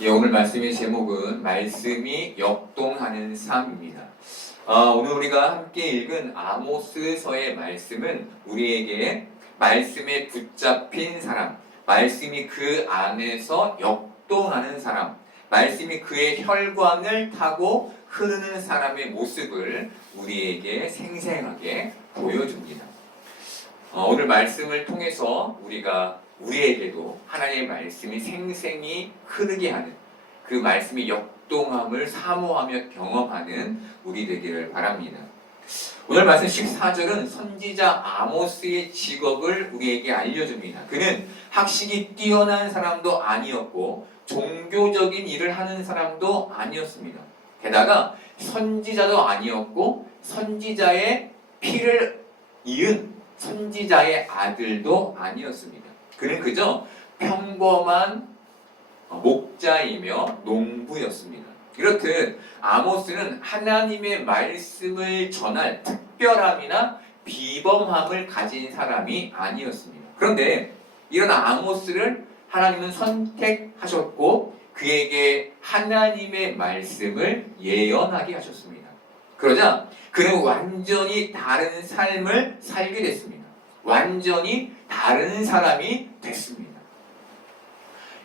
오늘 말씀의 제목은 말씀이 역동하는 삶입니다. 오늘 우리가 함께 읽은 아모스서의 말씀은 우리에게 말씀에 붙잡힌 사람, 말씀이 그 안에서 역동하는 사람, 말씀이 그의 혈관을 타고 흐르는 사람의 모습을 우리에게 생생하게 보여줍니다. 오늘 말씀을 통해서 우리에게도 하나님의 말씀이 생생히 흐르게 하는, 그 말씀의 역동함을 사모하며 경험하는 우리 되기를 바랍니다. 오늘 말씀 14절은 선지자 아모스의 직업을 우리에게 알려줍니다. 그는 학식이 뛰어난 사람도 아니었고 종교적인 일을 하는 사람도 아니었습니다. 게다가 선지자도 아니었고 선지자의 피를 이은 선지자의 아들도 아니었습니다. 그는 그저 평범한 목자이며 농부였습니다. 이렇듯 아모스는 하나님의 말씀을 전할 특별함이나 비범함을 가진 사람이 아니었습니다. 그런데 이런 아모스를 하나님은 선택하셨고 그에게 하나님의 말씀을 예언하게 하셨습니다. 그러자 그는 완전히 다른 삶을 살게 됐습니다. 완전히 다른 사람이 됐습니다.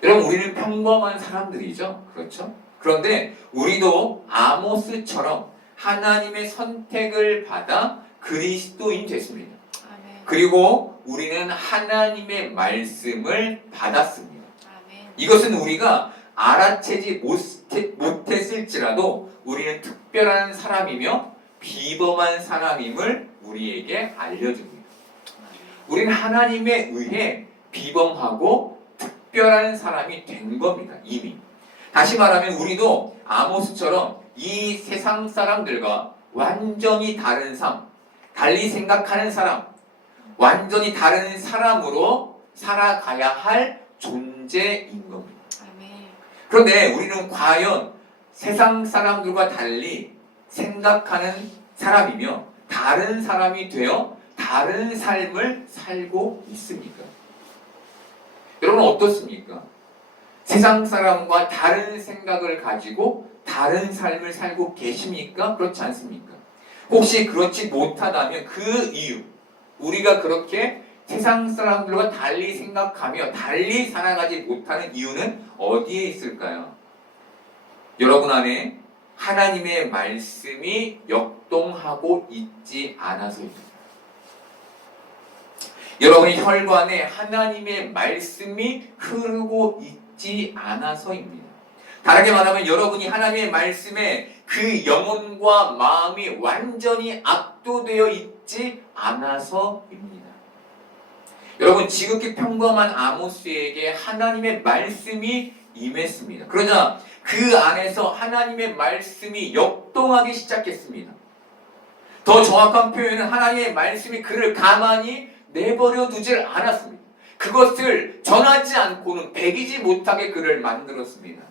여러분, 우리는 평범한 사람들이죠. 그렇죠? 그런데 우리도 아모스처럼 하나님의 선택을 받아 그리스도인 됐습니다. 아멘. 그리고 우리는 하나님의 말씀을 받았습니다. 아멘. 이것은 우리가 알아채지 못했을지라도 우리는 특별한 사람이며 비범한 사람임을 우리에게 알려줍니다. 우리는 하나님에 의해 비범하고 특별한 사람이 된 겁니다. 이미. 다시 말하면 우리도 아모스처럼 이 세상 사람들과 완전히 다른 삶, 달리 생각하는 사람, 완전히 다른 사람으로 살아가야 할 존재인 겁니다. 아멘. 그런데 우리는 과연 세상 사람들과 달리 생각하는 사람이며 다른 사람이 되어 다른 삶을 살고 있습니까? 여러분 어떻습니까? 세상 사람과 다른 생각을 가지고 다른 삶을 살고 계십니까? 그렇지 않습니까? 혹시 그렇지 못하다면 그 이유, 우리가 그렇게 세상 사람들과 달리 생각하며 달리 살아가지 못하는 이유는 어디에 있을까요? 여러분 안에 하나님의 말씀이 역동하고 있지 않아서입니다. 여러분의 혈관에 하나님의 말씀이 흐르고 있지 않아서입니다. 다르게 말하면 여러분이 하나님의 말씀에 그 영혼과 마음이 완전히 압도되어 있지 않아서입니다. 여러분, 지극히 평범한 아모스에게 하나님의 말씀이 임했습니다. 그러자 그 안에서 하나님의 말씀이 역동하기 시작했습니다. 더 정확한 표현은 하나님의 말씀이 그를 가만히 내버려 두질 않았습니다. 그것을 전하지 않고는 배기지 못하게 그를 만들었습니다.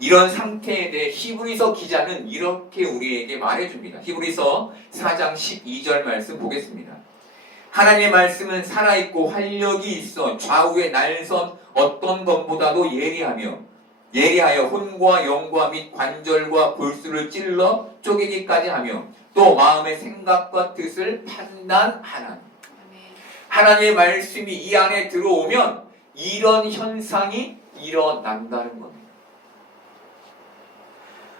이런 상태에 대해 히브리서 기자는 이렇게 우리에게 말해줍니다. 히브리서 4장 12절 말씀 보겠습니다. 하나님의 말씀은 살아있고 활력이 있어 좌우의 날선 어떤 것보다도 예리하여 혼과 영과 및 관절과 골수를 찔러 쪼개기까지 하며 또 마음의 생각과 뜻을 판단하나니. 하나님의 말씀이 이 안에 들어오면 이런 현상이 일어난다는 겁니다.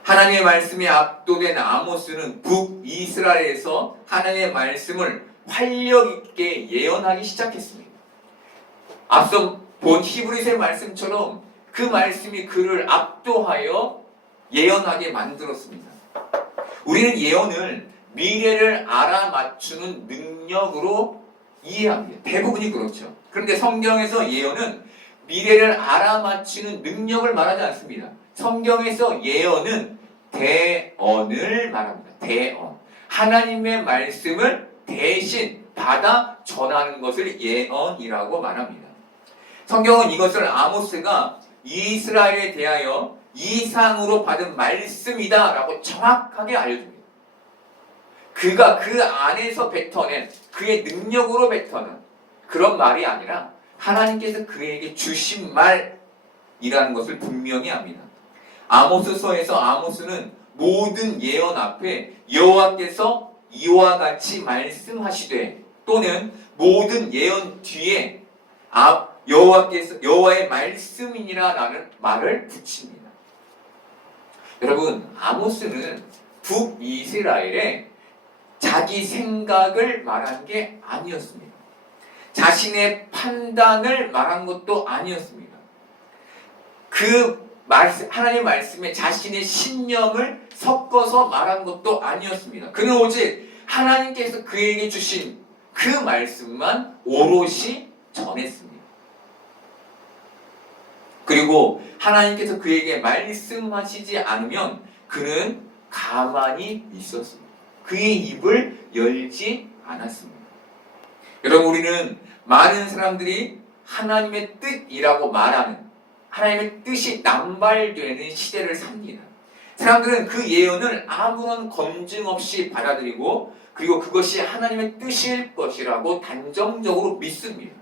하나님의 말씀에 압도된 아모스는 북이스라엘에서 하나님의 말씀을 활력 있게 예언하기 시작했습니다. 앞서 본 히브리서의 말씀처럼 그 말씀이 그를 압도하여 예언하게 만들었습니다. 우리는 예언을 미래를 알아맞추는 능력으로 이해합니다. 대부분이 그렇죠. 그런데 성경에서 예언은 미래를 알아맞추는 능력을 말하지 않습니다. 성경에서 예언은 대언을 말합니다. 대언. 하나님의 말씀을 대신 받아 전하는 것을 예언이라고 말합니다. 성경은 이것을 아모스가 이스라엘에 대하여 이상으로 받은 말씀이다 라고 정확하게 알려줍니다. 그가 그 안에서 뱉어낸 그의 능력으로 뱉어낸 그런 말이 아니라 하나님께서 그에게 주신 말, 예언이라는 것을 분명히 합니다. 아모스서에서 아모스는 모든 예언 앞에 여호와께서 이와 같이 말씀하시되 또는 모든 예언 뒤에 여호와의 말씀이니라라는 말을 붙입니다. 여러분, 아모스는 북이스라엘에 자기 생각을 말한 게 아니었습니다. 자신의 판단을 말한 것도 아니었습니다. 하나님의 말씀에 자신의 신념을 섞어서 말한 것도 아니었습니다. 그는 오직 하나님께서 그에게 주신 그 말씀만 오롯이 전했습니다. 그리고 하나님께서 그에게 말씀하시지 않으면 그는 가만히 있었습니다. 그의 입을 열지 않았습니다. 여러분, 우리는 많은 사람들이 하나님의 뜻이라고 말하는, 하나님의 뜻이 남발되는 시대를 삽니다. 사람들은 그 예언을 아무런 검증 없이 받아들이고 그리고 그것이 하나님의 뜻일 것이라고 단정적으로 믿습니다.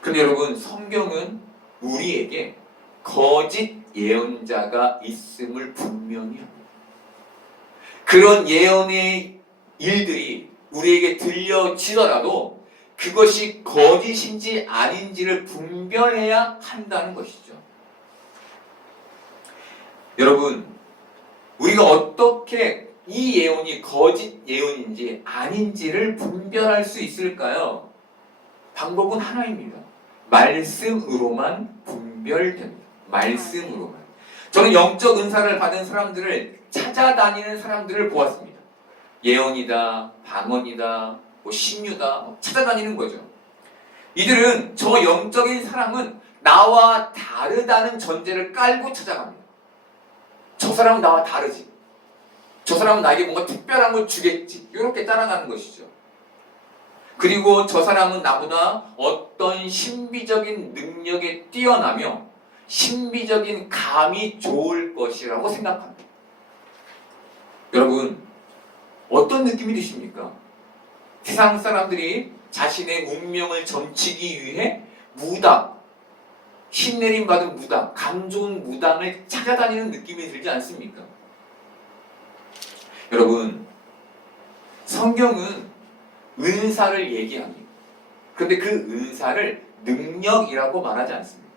그런데 여러분, 성경은 우리에게 거짓 예언자가 있음을 분명히 합니다. 그런 예언의 일들이 우리에게 들려지더라도 그것이 거짓인지 아닌지를 분별해야 한다는 것이죠. 여러분, 우리가 어떻게 이 예언이 거짓 예언인지 아닌지를 분별할 수 있을까요? 방법은 하나입니다. 말씀으로만 분별됩니다. 말씀으로만. 저는 영적 은사를 받은 사람들을 찾아다니는 사람들을 보았습니다. 예언이다, 방언이다, 신유다, 찾아다니는 거죠. 이들은 저 영적인 사람은 나와 다르다는 전제를 깔고 찾아갑니다. 저 사람은 나와 다르지. 저 사람은 나에게 뭔가 특별한 걸 주겠지. 이렇게 따라가는 것이죠. 그리고 저 사람은 나보다 어떤 신비적인 능력에 뛰어나며 신비적인 감이 좋을 것이라고 생각합니다. 여러분, 어떤 느낌이 드십니까? 세상 사람들이 자신의 운명을 점치기 위해 무당, 신내림 받은 무당, 감 좋은 무당을 찾아다니는 느낌이 들지 않습니까? 여러분, 성경은 은사를 얘기합니다. 그런데 그 은사를 능력이라고 말하지 않습니다.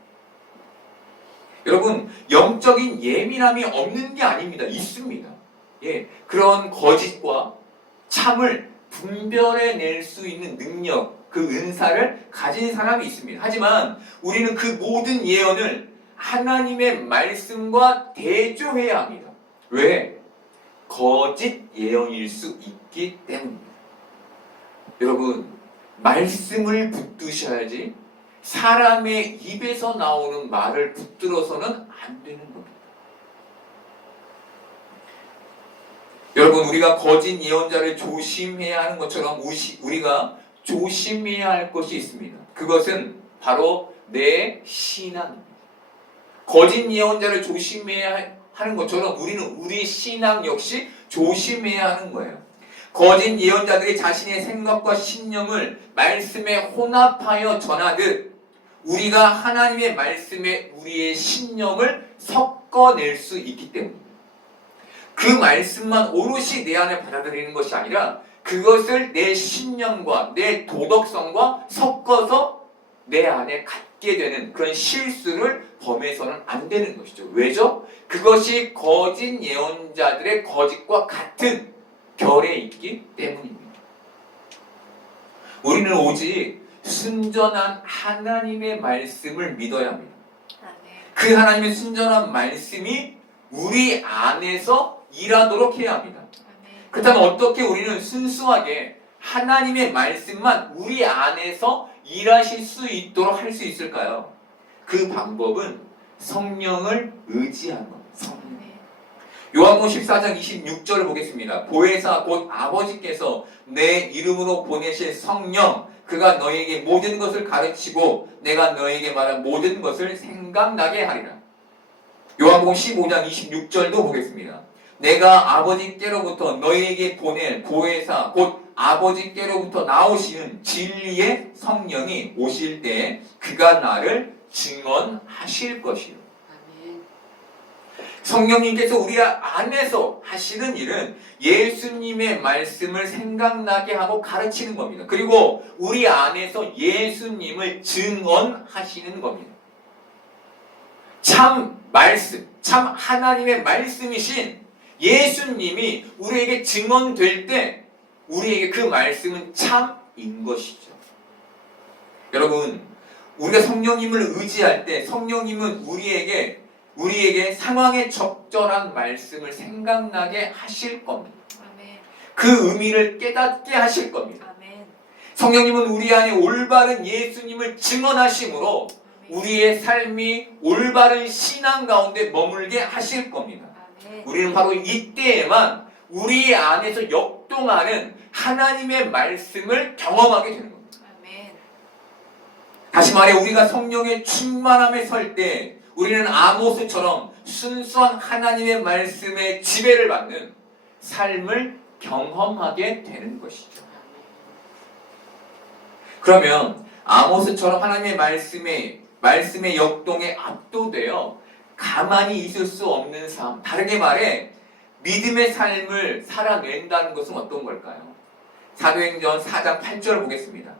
여러분, 영적인 예민함이 없는 게 아닙니다. 있습니다. 예, 그런 거짓과 참을 분별해낼 수 있는 능력, 그 은사를 가진 사람이 있습니다. 하지만 우리는 그 모든 예언을 하나님의 말씀과 대조해야 합니다. 왜? 거짓 예언일 수 있기 때문입니다. 여러분, 말씀을 붙드셔야지 사람의 입에서 나오는 말을 붙들어서는 안 되는 겁니다. 여러분, 우리가 거짓 예언자를 조심해야 하는 것처럼 우리가 조심해야 할 것이 있습니다. 그것은 바로 내 신앙입니다. 거짓 예언자를 조심해야 하는 것처럼 우리는 우리 신앙 역시 조심해야 하는 거예요. 거짓 예언자들이 자신의 생각과 신념을 말씀에 혼합하여 전하듯 우리가 하나님의 말씀에 우리의 신념을 섞어낼 수 있기 때문입니다. 그 말씀만 오롯이 내 안에 받아들이는 것이 아니라 그것을 내 신념과 내 도덕성과 섞어서 내 안에 갖게 되는 그런 실수를 범해서는 안 되는 것이죠. 왜죠? 그것이 거짓 예언자들의 거짓과 같은 결에 있기 때문입니다. 우리는 오직 순전한 하나님의 말씀을 믿어야 합니다. 그 하나님의 순전한 말씀이 우리 안에서 일하도록 해야 합니다. 그렇다면 어떻게 우리는 순수하게 하나님의 말씀만 우리 안에서 일하실 수 있도록 할 수 있을까요? 그 방법은 성령을 의지하는 겁니다. 성령. 요한복음 14장 26절을 보겠습니다. 보혜사 곧 아버지께서 내 이름으로 보내실 성령, 그가 너희에게 모든 것을 가르치고 내가 너희에게 말한 모든 것을 생각나게 하리라. 요한복음 15장 26절도 보겠습니다. 내가 아버지께로부터 너희에게 보낼 보혜사 곧 아버지께로부터 나오시는 진리의 성령이 오실 때 그가 나를 증언하실 것이요. 아멘. 성령님께서 우리 안에서 하시는 일은 예수님의 말씀을 생각나게 하고 가르치는 겁니다. 그리고 우리 안에서 예수님을 증언하시는 겁니다. 참 말씀, 참 하나님의 말씀이신 예수님이 우리에게 증언될 때 우리에게 그 말씀은 참인 것이죠. 여러분, 우리가 성령님을 의지할 때 성령님은 우리에게 상황에 적절한 말씀을 생각나게 하실 겁니다. 아멘. 그 의미를 깨닫게 하실 겁니다. 아멘. 성령님은 우리 안에 올바른 예수님을 증언하심으로 아멘. 우리의 삶이 올바른 신앙 가운데 머물게 하실 겁니다. 아멘. 우리는 바로 이때에만 우리 안에서 역동하는 하나님의 말씀을 경험하게 되는 겁니다. 아멘. 다시 말해 우리가 성령의 충만함에 설 때 우리는 아모스처럼 순수한 하나님의 말씀의 지배를 받는 삶을 경험하게 되는 것이죠. 그러면 아모스처럼 하나님의 말씀의 역동에 압도되어 가만히 있을 수 없는 삶, 다르게 말해 믿음의 삶을 살아낸다는 것은 어떤 걸까요? 사도행전 4장 8절 보겠습니다.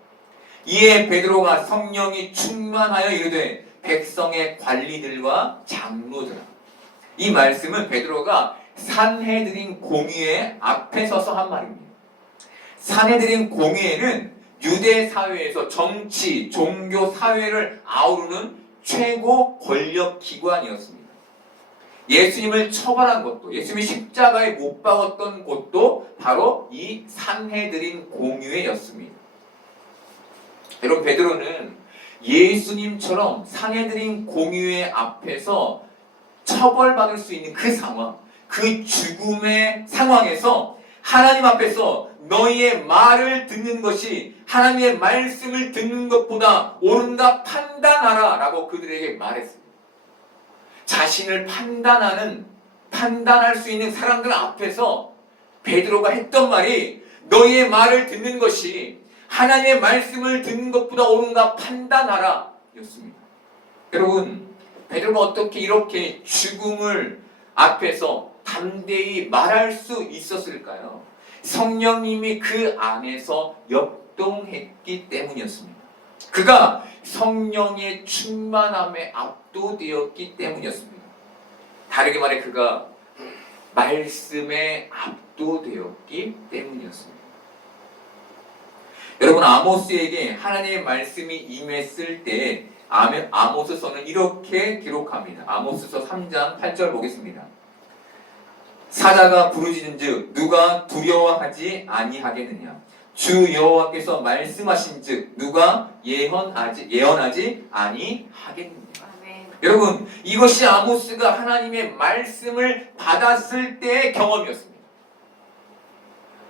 이에 베드로가 성령이 충만하여 이르되 백성의 관리들과 장로들아. 이 말씀은 베드로가 산헤드린 공의회 앞에 서서 한 말입니다. 산헤드린 공의회는 유대 사회에서 정치, 종교, 사회를 아우르는 최고 권력 기관이었습니다. 예수님을 처벌한 것도, 예수님이 십자가에 못 박았던 곳도 바로 이 산헤드린 공의회였습니다. 여러분, 베드로는 예수님처럼 산헤드린 공의회 앞에서 처벌받을 수 있는 그 상황, 그 죽음의 상황에서 하나님 앞에서 너희의 말을 듣는 것이 하나님의 말씀을 듣는 것보다 옳은가 판단하라 라고 그들에게 말했습니다. 자신을 판단할 수 있는 사람들 앞에서 베드로가 했던 말이 너희의 말을 듣는 것이 하나님의 말씀을 듣는 것보다 옳은가 판단하라 였습니다. 여러분, 베드로가 어떻게 이렇게 죽음을 앞에서 담대히 말할 수 있었을까요? 성령님이 그 안에서 역동했기 때문이었습니다. 그가 성령의 충만함에 압도되었기 때문이었습니다. 다르게 말해 그가 말씀에 압도되었기 때문이었습니다. 여러분, 아모스에게 하나님의 말씀이 임했을 때 아모스서는 이렇게 기록합니다. 아모스서 3장 8절 보겠습니다. 사자가 부르짖은즉 누가 두려워하지 아니하겠느냐? 주 여호와께서 말씀하신즉 누가 예언하지 아니하겠느냐? 아멘. 여러분, 이것이 아모스가 하나님의 말씀을 받았을 때의 경험이었습니다.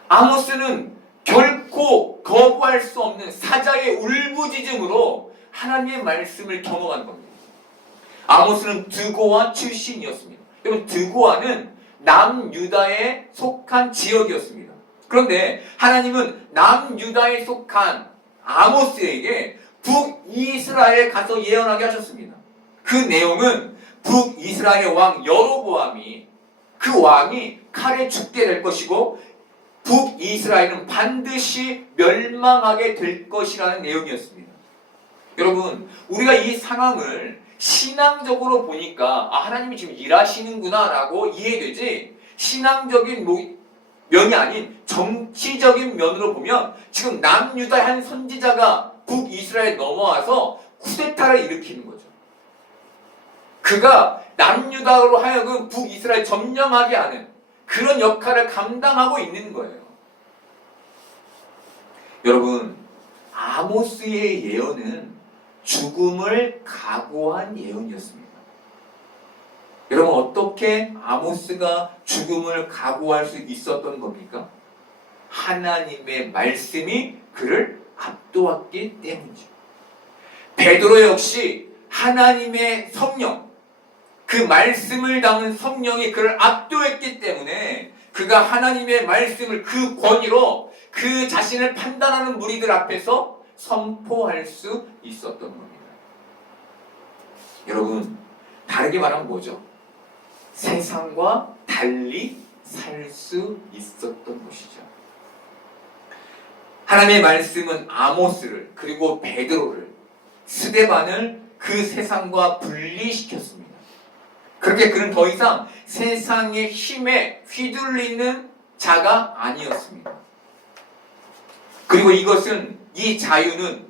아모스는 결코 거부할 수 없는 사자의 울부짖음으로 하나님의 말씀을 경험한 겁니다. 아모스는 드고아 출신이었습니다. 여러분, 드고아는 남유다에 속한 지역이었습니다. 그런데 하나님은 남유다에 속한 아모스에게 북이스라엘에 가서 예언하게 하셨습니다. 그 내용은 북이스라엘의 왕 여로보암이 그 왕이 칼에 죽게 될 것이고 북이스라엘은 반드시 멸망하게 될 것이라는 내용이었습니다. 여러분, 우리가 이 상황을 신앙적으로 보니까 하나님이 지금 일하시는구나 라고 이해되지, 신앙적인 면이 아닌 정치적인 면으로 보면 지금 남유다의 한 선지자가 북이스라엘에 넘어와서 쿠데타를 일으키는 거죠. 그가 남유다로 하여금 북이스라엘 점령하게 하는 그런 역할을 감당하고 있는 거예요. 여러분, 아모스의 예언은 죽음을 각오한 예언이었습니다. 여러분, 어떻게 아모스가 죽음을 각오할 수 있었던 겁니까? 하나님의 말씀이 그를 압도했기 때문이죠. 베드로 역시 하나님의 성령, 그 말씀을 담은 성령이 그를 압도했기 때문에 그가 하나님의 말씀을 그 권위로 그 자신을 판단하는 무리들 앞에서 선포할 수 있었던 겁니다. 여러분, 다르게 말하면 뭐죠? 세상과 달리 살 수 있었던 것이죠. 하나님의 말씀은 아모스를 그리고 베드로를 스데반을 그 세상과 분리시켰습니다. 그렇게 그는 더 이상 세상의 힘에 휘둘리는 자가 아니었습니다. 그리고 이 자유는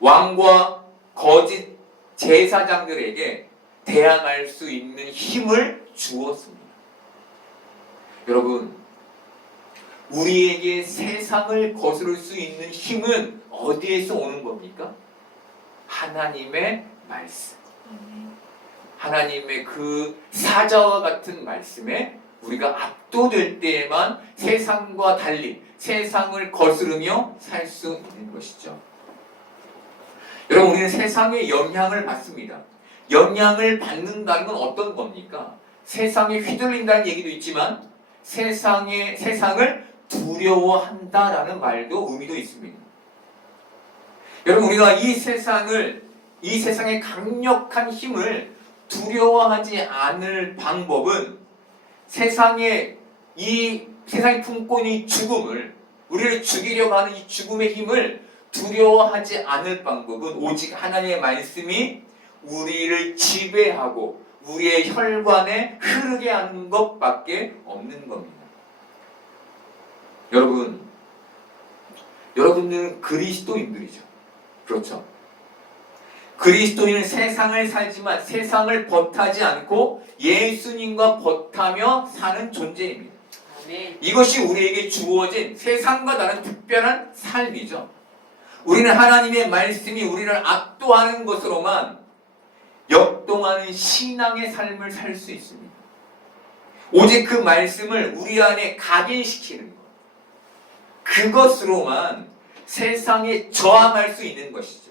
왕과 거짓 제사장들에게 대항할 수 있는 힘을 주었습니다. 여러분, 우리에게 세상을 거스를 수 있는 힘은 어디에서 오는 겁니까? 하나님의 말씀. 하나님의 그 사자와 같은 말씀에 우리가 압도될 때에만 세상과 달리 세상을 거스르며 살 수 있는 것이죠. 여러분, 우리는 세상의 영향을 받습니다. 영향을 받는다는 건 어떤 겁니까? 세상에 휘둘린다는 얘기도 있지만 세상을 두려워한다라는 말도 의미도 있습니다. 여러분, 우리가 이 세상의 강력한 힘을 두려워하지 않을 방법은 세상이 품고 있는 이 죽음을, 우리를 죽이려고 하는 이 죽음의 힘을 두려워하지 않을 방법은 오직 하나님의 말씀이 우리를 지배하고 우리의 혈관에 흐르게 하는 것밖에 없는 겁니다. 여러분들은 그리스도인들이죠. 그렇죠? 그리스도인은 세상을 살지만 세상을 벗하지 않고 예수님과 벗하며 사는 존재입니다. 아멘. 이것이 우리에게 주어진 세상과 다른 특별한 삶이죠. 우리는 하나님의 말씀이 우리를 압도하는 것으로만 역동하는 신앙의 삶을 살 수 있습니다. 오직 그 말씀을 우리 안에 각인시키는 것, 그것으로만 세상에 저항할 수 있는 것이죠.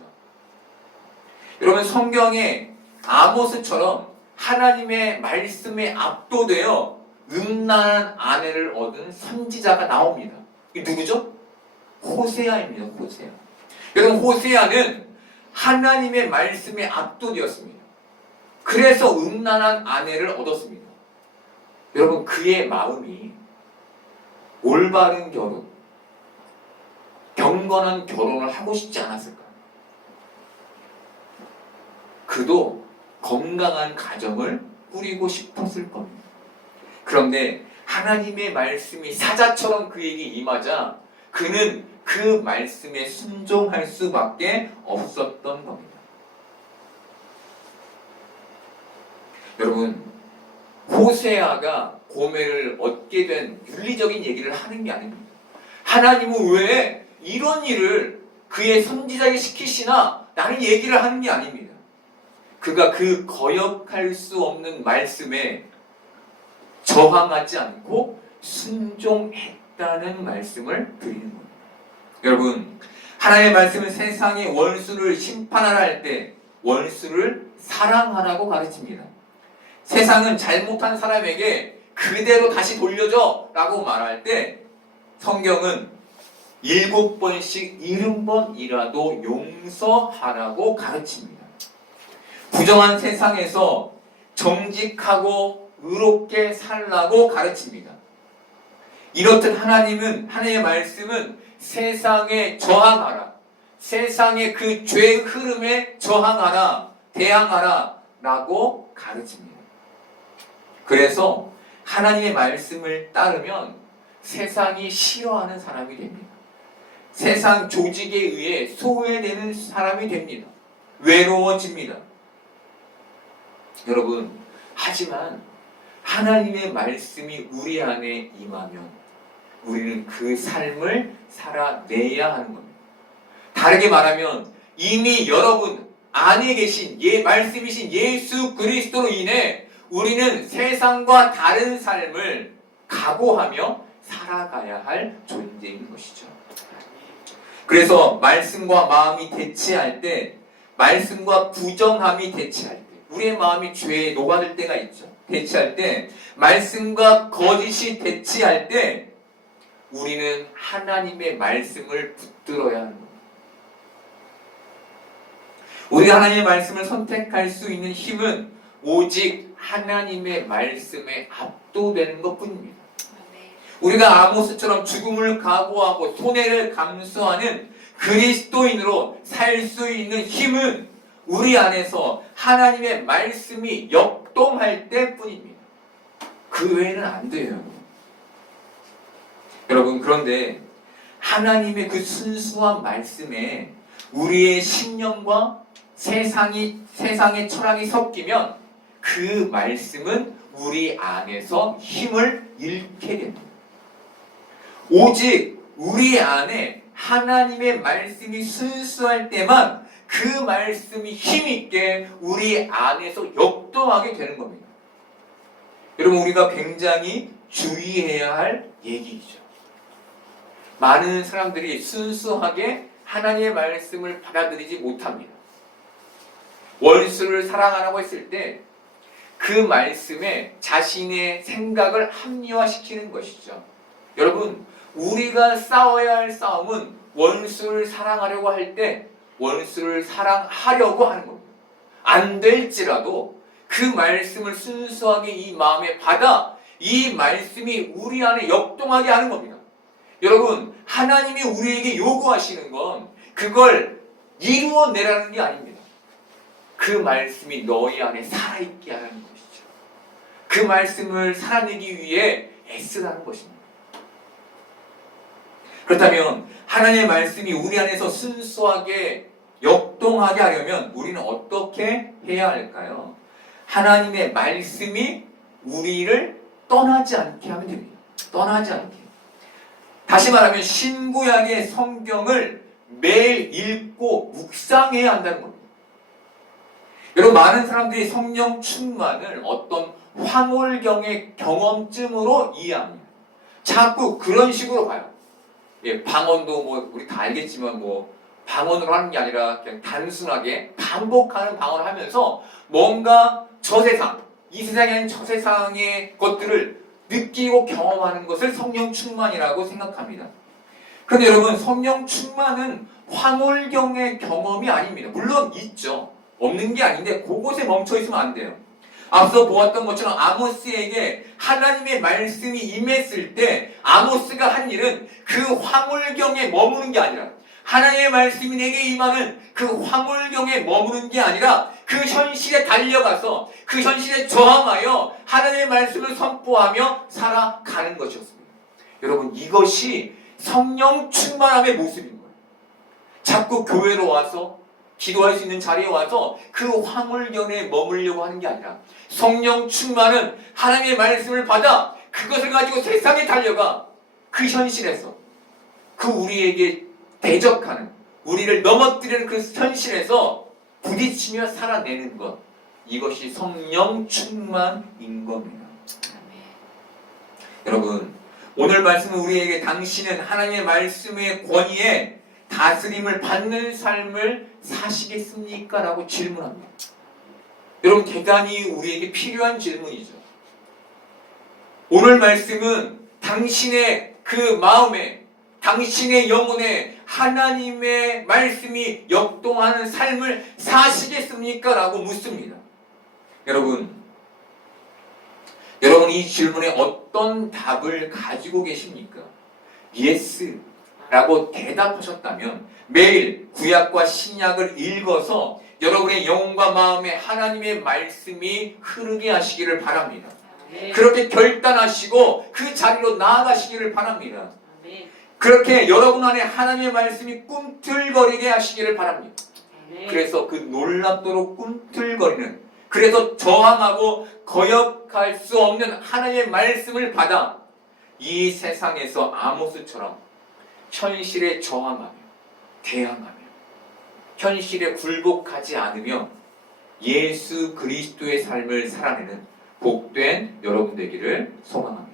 여러분, 성경에 아모스처럼 하나님의 말씀에 압도되어 음란한 아내를 얻은 선지자가 나옵니다. 이게 누구죠? 호세아입니다. 호세아. 여러분, 호세아는 하나님의 말씀에 압도되었습니다. 그래서 음란한 아내를 얻었습니다. 여러분, 그의 마음이 올바른 결혼, 경건한 결혼을 하고 싶지 않았을까요? 그도 건강한 가정을 꾸리고 싶었을 겁니다. 그런데 하나님의 말씀이 사자처럼 그에게 임하자 그는 그 말씀에 순종할 수밖에 없었던 겁니다. 여러분, 호세아가 고멜을 얻게 된 윤리적인 얘기를 하는 게 아닙니다. 하나님은 왜 이런 일을 그의 선지자에게 시키시나? 라는 얘기를 하는 게 아닙니다. 그가 그 거역할 수 없는 말씀에 저항하지 않고 순종했다는 말씀을 드리는 겁니다. 여러분, 하나님의 말씀은 세상의 원수를 심판하라 할 때 원수를 사랑하라고 가르칩니다. 세상은 잘못한 사람에게 그대로 다시 돌려줘 라고 말할 때 성경은 7번씩 70번이라도 용서하라고 가르칩니다. 부정한 세상에서 정직하고 의롭게 살라고 가르칩니다. 이렇듯 하나님의 말씀은 세상에 저항하라, 세상의 그 죄의 흐름에 저항하라, 대항하라 라고 가르칩니다. 그래서 하나님의 말씀을 따르면 세상이 싫어하는 사람이 됩니다. 세상 조직에 의해 소외되는 사람이 됩니다. 외로워집니다. 여러분, 하지만 하나님의 말씀이 우리 안에 임하면 우리는 그 삶을 살아내야 하는 겁니다. 다르게 말하면 이미 여러분 안에 계신 말씀이신 예수 그리스도로 인해 우리는 세상과 다른 삶을 각오하며 살아가야 할 존재인 것이죠. 그래서 말씀과 마음이 대치할 때, 말씀과 부정함이 대치할 때, 우리의 마음이 죄에 녹아들 때가 있죠. 대치할 때, 말씀과 거짓이 대치할 때 우리는 하나님의 말씀을 붙들어야 하는 겁니다. 우리가 하나님의 말씀을 선택할 수 있는 힘은 오직 하나님의 말씀에 압도되는 것뿐입니다. 우리가 아모스처럼 죽음을 각오하고 손해를 감수하는 그리스도인으로 살 수 있는 힘은 우리 안에서 하나님의 말씀이 역동할 때뿐입니다. 그 외에는 안 돼요. 여러분, 그런데 하나님의 그 순수한 말씀에 우리의 신념과 세상의 철학이 섞이면 그 말씀은 우리 안에서 힘을 잃게 됩니다. 오직 우리 안에 하나님의 말씀이 순수할 때만 그 말씀이 힘있게 우리 안에서 역동하게 되는 겁니다. 여러분, 우리가 굉장히 주의해야 할 얘기이죠. 많은 사람들이 순수하게 하나님의 말씀을 받아들이지 못합니다. 원수를 사랑하라고 했을 때 그 말씀에 자신의 생각을 합리화시키는 것이죠. 여러분, 우리가 싸워야 할 싸움은 원수를 사랑하려고 할 때 원수를 사랑하려고 하는 겁니다. 안 될지라도 그 말씀을 순수하게 이 마음에 받아 이 말씀이 우리 안에 역동하게 하는 겁니다. 여러분, 하나님이 우리에게 요구하시는 건 그걸 이루어내라는 게 아닙니다. 그 말씀이 너희 안에 살아있게 하는 것이죠. 그 말씀을 살아내기 위해 애쓰라는 것입니다. 그렇다면 하나님의 말씀이 우리 안에서 순수하게 역동하게 하려면 우리는 어떻게 해야 할까요? 하나님의 말씀이 우리를 떠나지 않게 하면 됩니다. 떠나지 않게. 다시 말하면 신구약의 성경을 매일 읽고 묵상해야 한다는 겁니다. 여러분, 많은 사람들이 성령 충만을 어떤 황홀경의 경험쯤으로 이해합니다. 자꾸 그런 식으로 봐요. 예, 방언도 뭐 우리 다 알겠지만 뭐 방언으로 하는 게 아니라 그냥 단순하게 반복하는 방언을 하면서 뭔가 저 세상, 이 세상에 있는 저 세상의 것들을 느끼고 경험하는 것을 성령 충만이라고 생각합니다. 그런데 여러분, 성령 충만은 황홀경의 경험이 아닙니다. 물론 있죠. 없는 게 아닌데 그곳에 멈춰 있으면 안 돼요. 앞서 보았던 것처럼 아모스에게 하나님의 말씀이 임했을 때 아모스가 한 일은 그 황홀경에 머무는 게 아니라 하나님의 말씀이 내게 임하는 그 황홀경에 머무는 게 아니라 그 현실에 달려가서 그 현실에 저항하여 하나님의 말씀을 선포하며 살아가는 것이었습니다. 여러분, 이것이 성령 충만함의 모습인 거예요. 자꾸 교회로 와서 기도할 수 있는 자리에 와서 그 황홀경에 머물려고 하는 게 아니라 성령 충만은 하나님의 말씀을 받아 그것을 가지고 세상에 달려가 그 현실에서 그 우리에게 대적하는, 우리를 넘어뜨리는 그 현실에서 부딪히며 살아내는 것, 이것이 성령 충만인 겁니다. 여러분, 오늘 말씀은 우리에게 당신은 하나님의 말씀의 권위에 다스림을 받는 삶을 사시겠습니까? 라고 질문합니다. 여러분, 대단히 우리에게 필요한 질문이죠. 오늘 말씀은 당신의 그 마음에, 당신의 영혼에 하나님의 말씀이 역동하는 삶을 사시겠습니까? 라고 묻습니다. 여러분 이 질문에 어떤 답을 가지고 계십니까? Yes 라고 대답하셨다면 매일 구약과 신약을 읽어서 여러분의 영혼과 마음에 하나님의 말씀이 흐르게 하시기를 바랍니다. 그렇게 결단하시고 그 자리로 나아가시기를 바랍니다. 그렇게 여러분 안에 하나님의 말씀이 꿈틀거리게 하시기를 바랍니다. 그래서 그 놀랍도록 꿈틀거리는, 그래서 저항하고 거역할 수 없는 하나님의 말씀을 받아 이 세상에서 아모스처럼 현실에 저항하며 대항하며 현실에 굴복하지 않으며 예수 그리스도의 삶을 살아내는 복된 여러분 되기를 소망합니다.